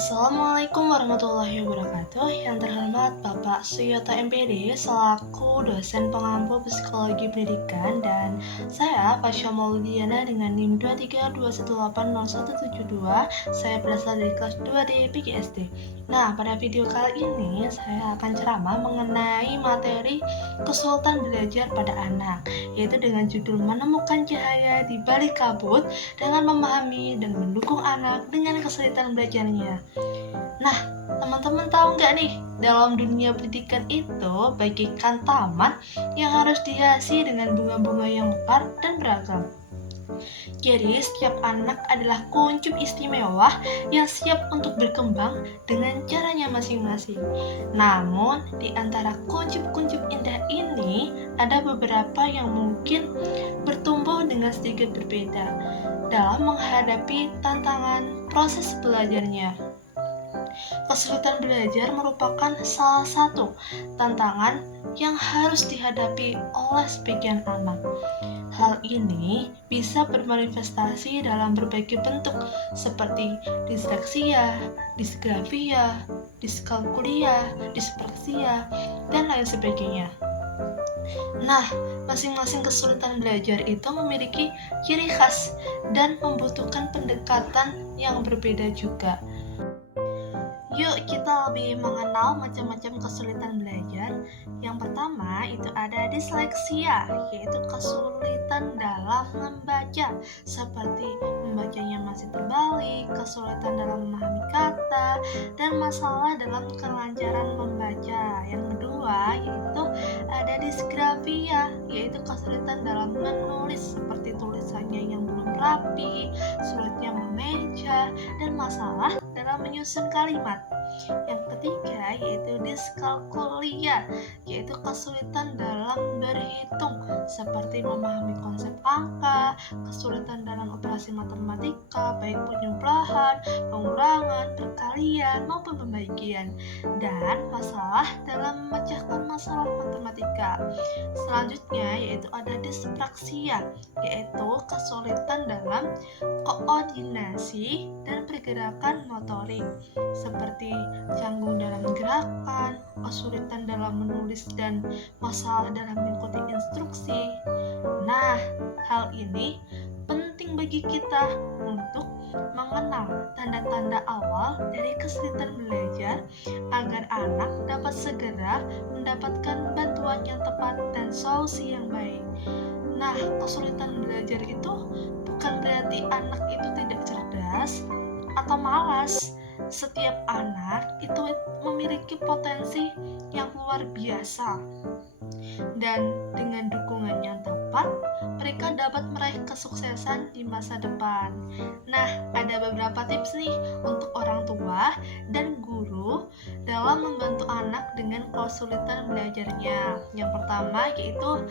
Assalamualaikum warahmatullahi wabarakatuh. Yang terhormat Bapak Suyota MPD selaku dosen pengampu psikologi pendidikan, dan saya Fasya Maulidiana dengan NIM 232180172. Saya berasal dari kelas 2D PGSD. Nah, pada video kali ini saya akan ceramah mengenai materi kesulitan belajar pada anak, yaitu dengan judul menemukan cahaya di balik kabut dengan memahami dan mendukung anak dengan kesulitan belajarnya. Nah, teman-teman tahu nggak nih, dalam dunia pendidikan itu bagaikan taman yang harus dihiasi dengan bunga-bunga yang mekar dan beragam. Jadi, setiap anak adalah kuncup istimewa yang siap untuk berkembang dengan caranya masing-masing. Namun, di antara kuncup-kuncup indah ini, ada beberapa yang mungkin bertumbuh dengan sedikit berbeda dalam menghadapi tantangan proses belajarnya. Kesulitan belajar merupakan salah satu tantangan yang harus dihadapi oleh sebagian anak. Hal ini bisa bermanifestasi dalam berbagai bentuk seperti disleksia, disgrafia, diskalkulia, dispraxia, dan lain sebagainya. Nah, masing-masing kesulitan belajar itu memiliki ciri khas dan membutuhkan pendekatan yang berbeda juga. Yuk kita lebih mengenal macam-macam kesulitan belajar. Yang pertama itu ada disleksia, yaitu kesulitan dalam membaca, seperti membacanya masih terbalik, kesulitan dalam memahami kata, dan masalah dalam kelancaran membaca. Yang kedua yaitu ada disgrafia, yaitu kesulitan dalam menulis, seperti tulisannya yang belum rapi, sulitnya memeja, dan masalah dalam menyusun kalimat. Yang ketiga yaitu diskalkulia, yaitu kesulitan dalam berhitung, seperti memahami konsep angka, kesulitan dalam operasi matematika, baik penjumlahan, pengurangan, perkalian, maupun pembagian, dan masalah dalam memecahkan masalah matematika. Selanjutnya yaitu ada dispraxia, yaitu kesulitan dalam koordinasi dan pergerakan motorik, seperti canggung dalam gerakan, kesulitan dalam menulis, dan masalah dalam mengikuti instruksi. Nah, hal ini penting bagi kita untuk mengenal tanda-tanda awal dari kesulitan belajar agar anak dapat segera mendapatkan bantuan yang tepat dan solusi yang baik. Nah, kesulitan belajar itu bukan berarti anak itu tidak cerdas atau malas. Setiap anak itu memiliki potensi yang luar biasa, dan dengan dukungan yang tepat, mereka dapat meraih kesuksesan di masa depan. Nah, ada beberapa tips nih untuk orang tua dan guru dalam membantu anak dengan kesulitan belajarnya. Yang pertama yaitu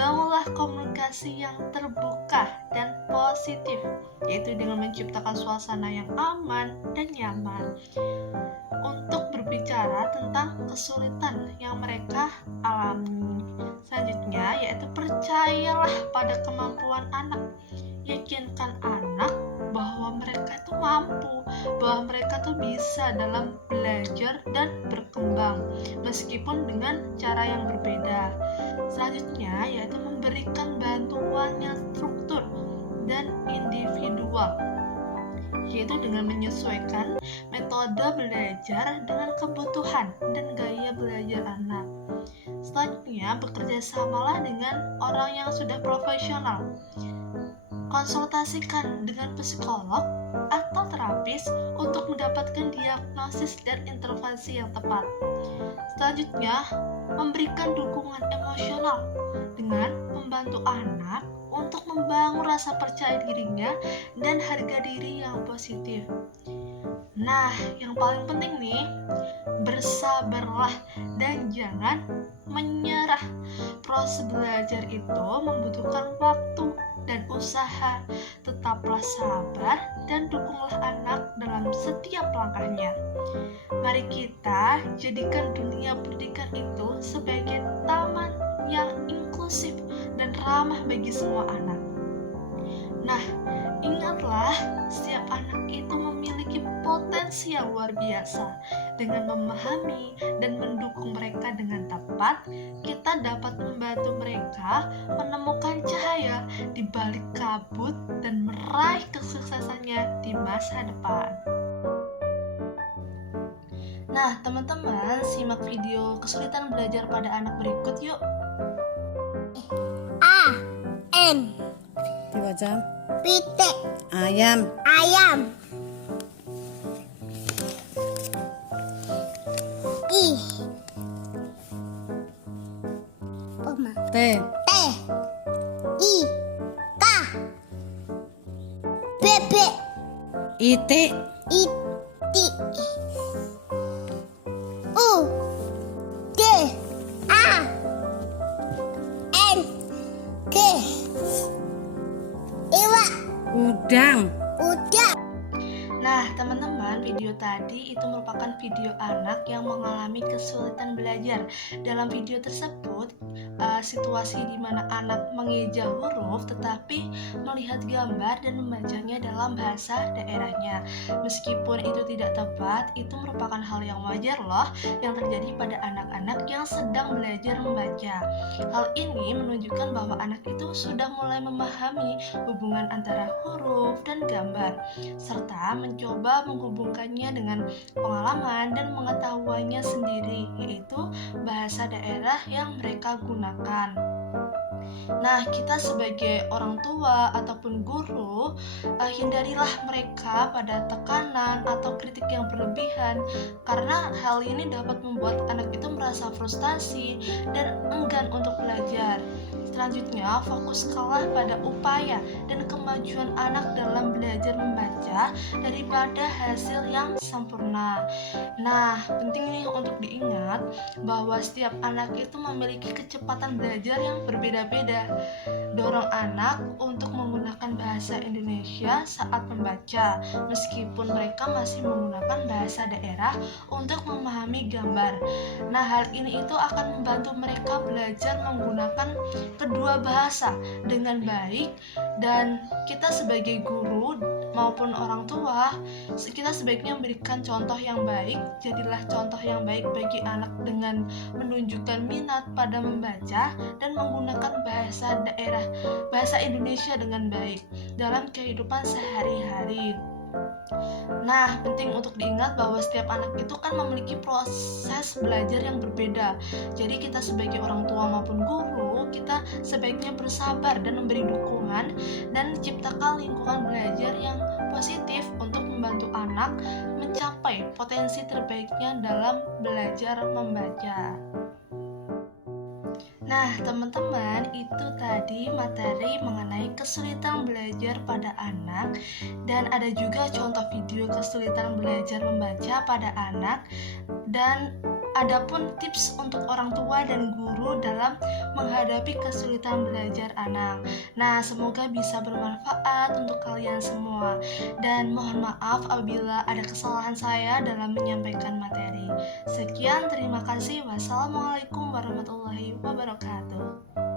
bangunlah komunikasi yang terbuka dan positif, yaitu dengan menciptakan suasana yang aman dan nyaman untuk berbicara tentang kesulitan yang mereka alami. Selanjutnya yaitu percayalah pada kemampuan anak. Yakinkan anak bahwa mereka itu mampu, bahwa mereka tuh bisa dalam belajar dan berkembang meskipun dengan cara yang berbeda. Selanjutnya yaitu memberikan bantuan yang struktur dan individual, yaitu dengan menyesuaikan metode belajar dengan kebutuhan dan gaya belajar anak. Selanjutnya, bekerja samalah dengan orang yang sudah profesional. Konsultasikan dengan psikolog atau terapis untuk mendapatkan diagnosis dan intervensi yang tepat. Selanjutnya, memberikan dukungan emosional dengan membantu anak untuk membangun rasa percaya dirinya dan harga diri yang positif. Nah, yang paling penting nih, bersabarlah dan jangan menyerah. Proses belajar itu membutuhkan waktu dan usaha. Tetaplah sabar dan dukunglah anak dalam setiap langkahnya. Mari kita jadikan dunia pendidikan itu sebagai taman yang inklusif dan ramah bagi semua anak. Nah, ingatlah, setiap anak itu memiliki potensi yang luar biasa. Dengan memahami dan mendukung mereka dengan tepat, kita dapat membantu mereka menemukan cahaya di balik kabut dan meraih kesuksesannya di masa depan. Nah, teman-teman, simak video kesulitan belajar pada anak berikut yuk. A N Dibaca. pitik Ayam. ayam I Oma T. T I K bebek Itik. iti U D A N G iwak Udang. udah. Nah, teman-teman, video tadi itu merupakan video anak yang mengalami kesulitan belajar. Dalam video tersebut, situasi di mana anak mengeja huruf tetapi melihat gambar dan membacanya dalam bahasa daerahnya. Meskipun itu tidak tepat, itu merupakan hal yang wajar loh yang terjadi pada anak-anak yang sedang belajar membaca. Hal ini menunjukkan bahwa anak itu sudah mulai memahami hubungan antara huruf dan gambar, serta mencoba menghubungkannya dengan pengalaman dan pengetahuannya sendiri, yaitu bahasa daerah yang mereka gunakan. Nah, kita sebagai orang tua ataupun guru, hindarilah mereka pada tekanan atau kritik yang berlebihan, karena hal ini dapat membuat anak itu merasa frustasi dan enggan untuk belajar. Selanjutnya, fokuskanlah pada upaya dan kemajuan anak dalam belajar membaca daripada hasil yang sempurna. Nah, penting nih untuk diingat bahwa setiap anak itu memiliki kecepatan belajar yang berbeda-beda. Dorong anak untuk menggunakan bahasa Indonesia saat membaca, meskipun mereka masih menggunakan bahasa daerah untuk memahami gambar. Nah, hal ini itu akan membantu mereka belajar menggunakan kedua bahasa dengan baik, dan kita sebagai guru maupun orang tua, kita sebaiknya memberikan contoh yang baik. Jadilah contoh yang baik bagi anak dengan menunjukkan minat pada membaca dan menggunakan bahasa daerah, bahasa Indonesia dengan baik dalam kehidupan sehari-hari. Nah, penting untuk diingat bahwa setiap anak itu kan memiliki proses belajar yang berbeda. Jadi kita sebagai orang tua maupun guru, kita sebaiknya bersabar dan memberi dukungan dan menciptakan lingkungan belajar yang positif untuk membantu anak mencapai potensi terbaiknya dalam belajar membaca. Nah, teman-teman, itu tadi materi mengenai kesulitan belajar pada anak, dan ada juga contoh video kesulitan belajar membaca pada anak, dan adapun tips untuk orang tua dan guru dalam menghadapi kesulitan belajar anak. Nah, semoga bisa bermanfaat untuk kalian semua, dan mohon maaf apabila ada kesalahan saya dalam menyampaikan materi. Sekian, terima kasih. Wassalamualaikum warahmatullahi wabarakatuh.